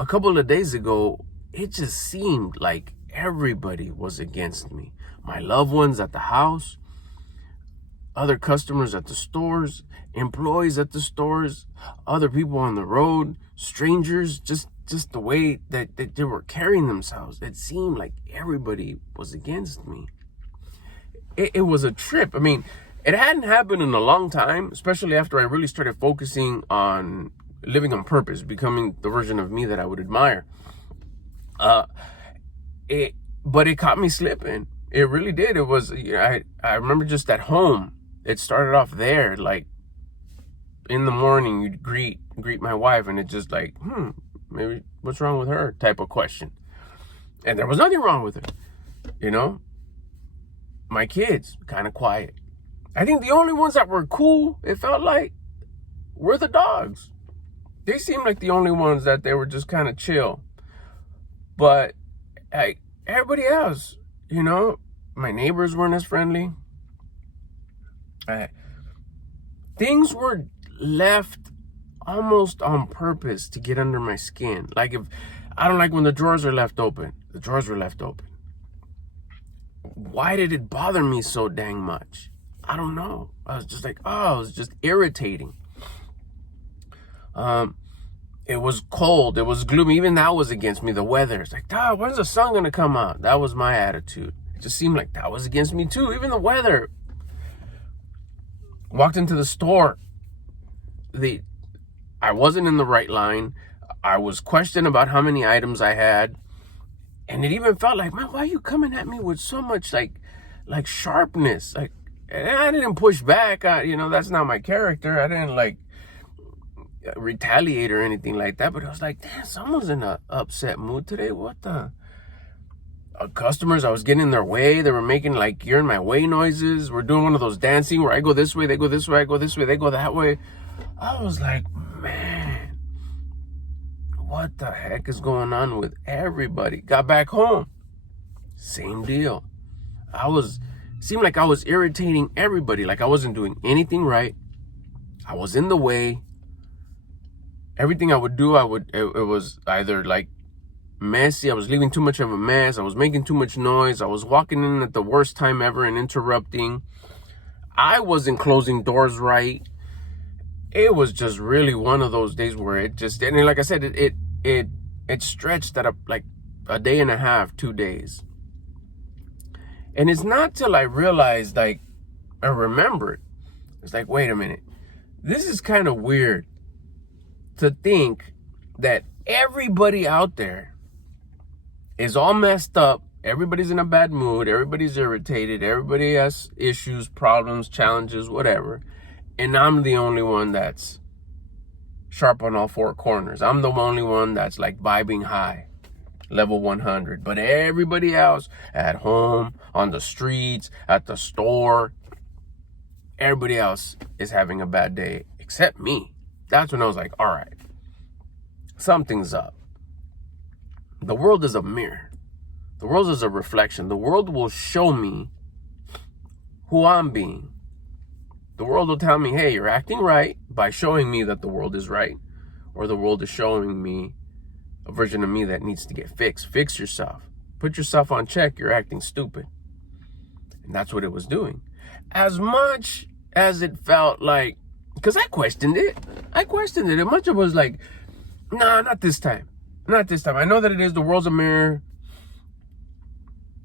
a couple of days ago, it just seemed like everybody was against me. My loved ones at the house, other customers at the stores, employees at the stores, other people on the road, strangers, just the way that they were carrying themselves. It seemed like everybody was against me. It was a trip. I mean, it hadn't happened in a long time, especially after I really started focusing on living on purpose, becoming the version of me that I would admire. But it caught me slipping. It really did. It was, I remember just at home, it started off there, like in the morning, you'd greet my wife, and it's just like, maybe what's wrong with her type of question. And there was nothing wrong with it. My kids, kind of quiet. I think the only ones that were cool, it felt like, were the dogs. They seemed like the only ones that they were just kind of chill. But everybody else, my neighbors weren't as friendly. Things were left almost on purpose to get under my skin. Like, if I don't like when the drawers are left open, the drawers were left open. Why did it bother me so dang much? I don't know. I was just like, it was just irritating. It was cold. It was gloomy. Even that was against me. The weather. It's like, when's the sun going to come out? That was my attitude. It just seemed like that was against me too. Even the weather. Walked into the store. I wasn't in the right line. I was questioned about how many items I had. And it even felt like, man, why are you coming at me with so much like sharpness? Like, and I didn't push back. That's not my character. I didn't retaliate or anything like that. But I was like, damn, someone's in an upset mood today. What the? Customers, I was getting in their way. They were making you're in my way noises. We're doing one of those dancing where I go this way, they go this way, I go this way, they go that way. I was like, man, what the heck is going on with everybody? Got back home, same deal. Seemed like I was irritating everybody. Like I wasn't doing anything right. I was in the way. Everything I would do, it was either messy. I was leaving too much of a mess. I was making too much noise. I was walking in at the worst time ever and interrupting. I wasn't closing doors right. It was just really one of those days where it just, and like I said, it stretched at a day and a half, 2 days. And it's not till I realized, I remembered. It's like, wait a minute. This is kind of weird to think that everybody out there is all messed up. Everybody's in a bad mood. Everybody's irritated. Everybody has issues, problems, challenges, whatever. And I'm the only one that's sharp on all four corners. I'm the only one that's vibing high, level 100. But everybody else at home, on the streets, at the store, everybody else is having a bad day except me. That's when I was like, all right, something's up. The world is a mirror. The world is a reflection. The world will show me who I'm being. The world will tell me, hey, you're acting right by showing me that the world is right. Or the world is showing me a version of me that needs to get fixed. Fix yourself. Put yourself on check. You're acting stupid. And that's what it was doing. As much as it felt like, because I questioned it. And much of it was like, nah, not this time. Not this time. I know that it is. The world's a mirror.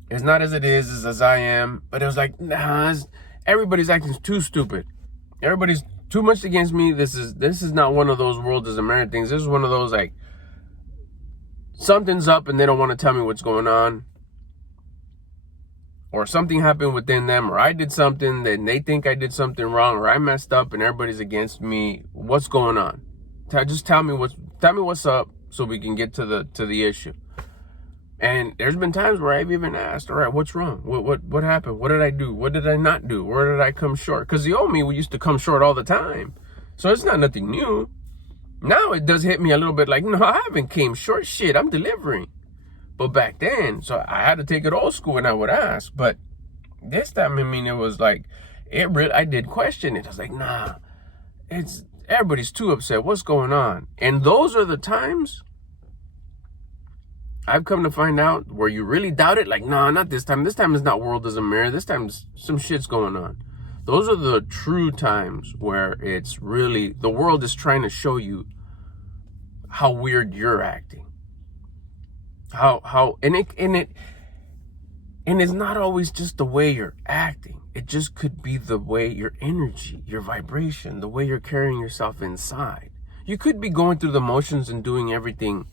It's not as it is as I am. But it was like, nah, everybody's acting too stupid. Everybody's too much against me. This is not one of those world is a mirror things. This is one of those something's up and they don't want to tell me what's going on. Or something happened within them, or I did something that they think I did something wrong, or I messed up and everybody's against me. What's going on? Just tell me what's up so we can get to the issue. And there's been times where I've even asked, all right, what's wrong? What happened? What did I do? What did I not do? Where did I come short? Because the old me, we used to come short all the time. So it's not nothing new. Now it does hit me a little bit like, no, I haven't came short. Shit, I'm delivering. But back then, so I had to take it old school and I would ask. But this time, it was like, I did question it. I was like, nah, everybody's too upset. What's going on? And those are the times I've come to find out where you really doubt it, like, nah, not this time. This time is not world as a mirror. This time some shit's going on. Those are the true times where it's really, the world is trying to show you how weird you're acting. And it's not always just the way you're acting. It just could be the way your energy, your vibration, the way you're carrying yourself inside. You could be going through the motions and doing everything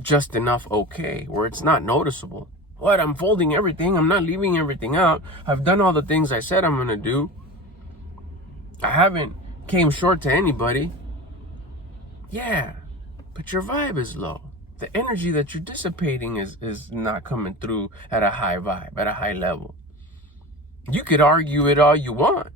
just enough okay, where it's not noticeable. What? I'm folding everything. I'm not leaving everything out. I've done all the things I said I'm going to do. I haven't came short to anybody. Yeah, but your vibe is low. The energy that you're dissipating is not coming through at a high vibe, at a high level. You could argue it all you want,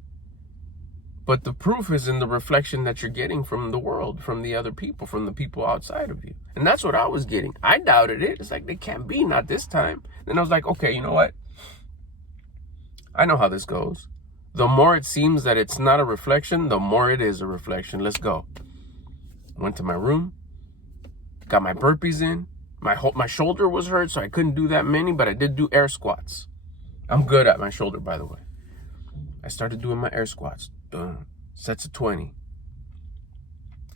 but the proof is in the reflection that you're getting from the world, from the other people, from the people outside of you. And that's what I was getting. I doubted it. It's like, they can't be, not this time. Then I was like, okay, you know what? I know how this goes. The more it seems that it's not a reflection, the more it is a reflection. Let's go. Went to my room, got my burpees in. My shoulder was hurt, so I couldn't do that many, but I did do air squats. I'm good at my shoulder, by the way. I started doing my air squats. Sets of 20.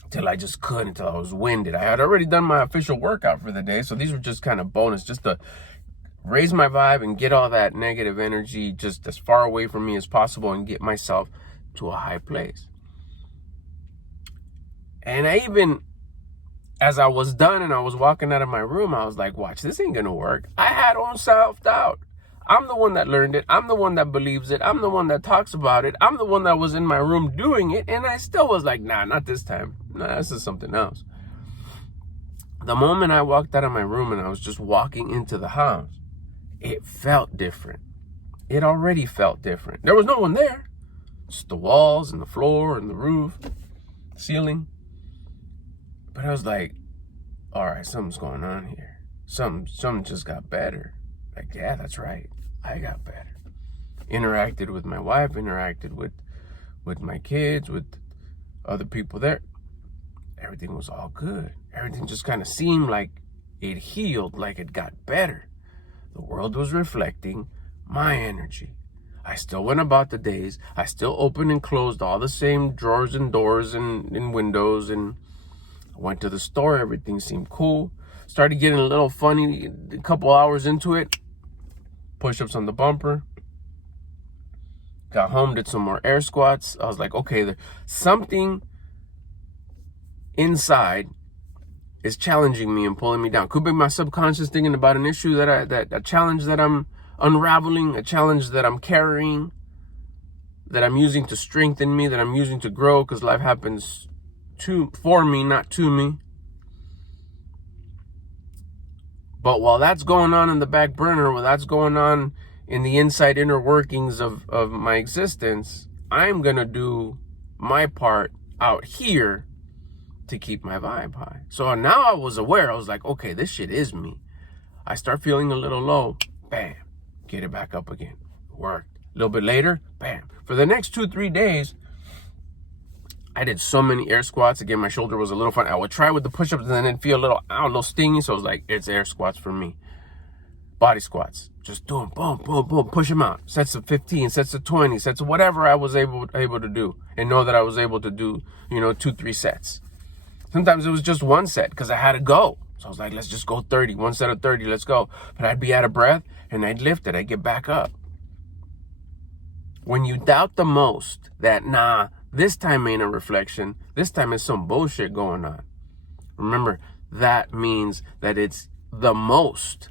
Until I just couldn't, until I was winded. I had already done my official workout for the day, so these were just kind of bonus, just to raise my vibe and get all that negative energy just as far away from me as possible and get myself to a high place. And I even, as I was done and I was walking out of my room, I was like, watch, this ain't gonna work. I had own self-doubt. I'm the one that learned it. I'm the one that believes it. I'm the one that talks about it. I'm the one that was in my room doing it. And I still was like, nah, not this time. Nah, this is something else. The moment I walked out of my room and I was just walking into the house, it felt different. It already felt different. There was no one there. Just the walls and the floor and the roof, ceiling. But I was like, all right, something's going on here. Something just got better. Like, yeah, that's right. I got better. Interacted with my wife, interacted with my kids, with other people there. Everything was all good. Everything just kind of seemed like it healed, like it got better. The world was reflecting my energy. I still went about the days. I still opened and closed all the same drawers and doors and windows. And I went to the store. Everything seemed cool. Started getting a little funny a couple hours into it. Push-ups on the bumper. Got home, did some more air squats. I was like, okay, there's something inside is challenging me and pulling me down. Could be my subconscious thinking about an issue that a challenge that I'm unraveling, a challenge that I'm carrying, that I'm using to strengthen me, that I'm using to grow, because life happens for me, not to me. But while that's going on in the back burner, while that's going on in the inside inner workings of my existence, I'm going to do my part out here to keep my vibe high. So now I was aware. I was like, okay, this shit is me. I start feeling a little low. Bam. Get it back up again. Worked. A little bit later. Bam. For the next 2-3 days, I did so many air squats. Again, my shoulder was a little funny. I would try with the push-ups and then it'd feel a little stingy. So I was like, it's air squats for me. Body squats. Just do them. Boom, boom, boom. Push them out. Sets of 15, sets of 20, sets of whatever I was able to do. And know that I was able to do, 2-3 sets. Sometimes it was just one set because I had to go. So I was like, let's just go 30. One set of 30, let's go. But I'd be out of breath and I'd lift it. I'd get back up. When you doubt the most that, nah, this time ain't a reflection. This time is some bullshit going on. Remember, that means that it's the most,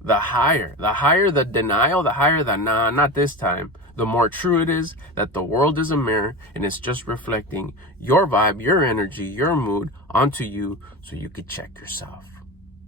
the higher the denial, the higher the nah, not this time, the more true it is that the world is a mirror and it's just reflecting your vibe, your energy, your mood onto you so you could check yourself.